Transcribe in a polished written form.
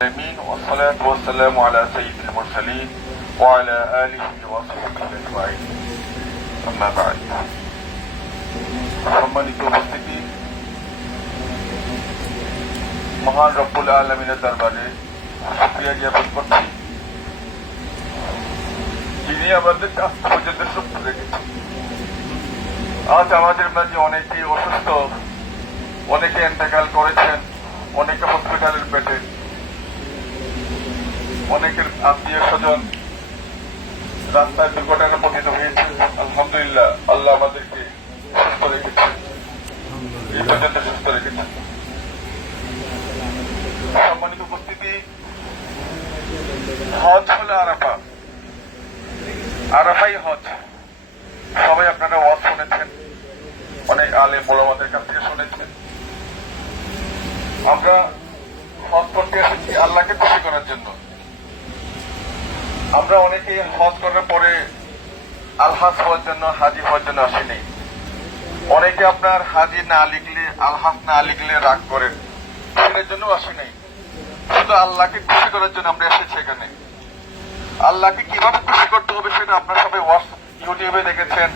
آمين والصلاة والسلام على سيد المرسلين وعلى آله وصحبه أجمعين أما بعد সম্মানিত উপস্থিতি মহান রব্বুল আলামিনের দরবারে শুকরিয়া জ্ঞাপন করছি যিনি আমাদের আজ পর্যন্ত সুস্থ রেখেছেন। আজ আমাদের মাঝে অনেকেই অসুস্থ, অনেকে ইন্তেকাল করেছেন, অনেকে হসপিটালের বেডে, অনেকের আত্মীয় স্বজন রাস্তায় দুর্ঘটনায় পতিত হয়েছে। আলহামদুলিল্লাহ, আল্লাহ আমাদেরকে সুস্থ রেখেছেন, এই পর্যন্ত সুস্থ রেখেছেন। সম্মানিত উপস্থিতি, হজ হলো আরাফা, আরাফাই হজ। সবাই আপনারা ওয়াজ শুনেছেন, অনেক আলেম ওলামাদের কাছ থেকে শুনেছেন। আমরা হজ করতে এসেছি আল্লাহকে খুশি করার জন্য। আমরা অনেকে হজ করার পরে আলহাজ হওয়ার জন্য, হাজি হওয়ার জন্য আসিনি। অনেকে আপনার হাজি না লিখলে, আলহাজ না লিখলে রাগ করেন, সেটার জন্য আসি নাই। শুধু আল্লাহকে খুশি করার জন্য আমরা এসেছি এখানে। আল্লাহকে কিভাবে খুশি করতে হবে সেটা আপনারা সবাই ইউটিউবে দেখেছেন,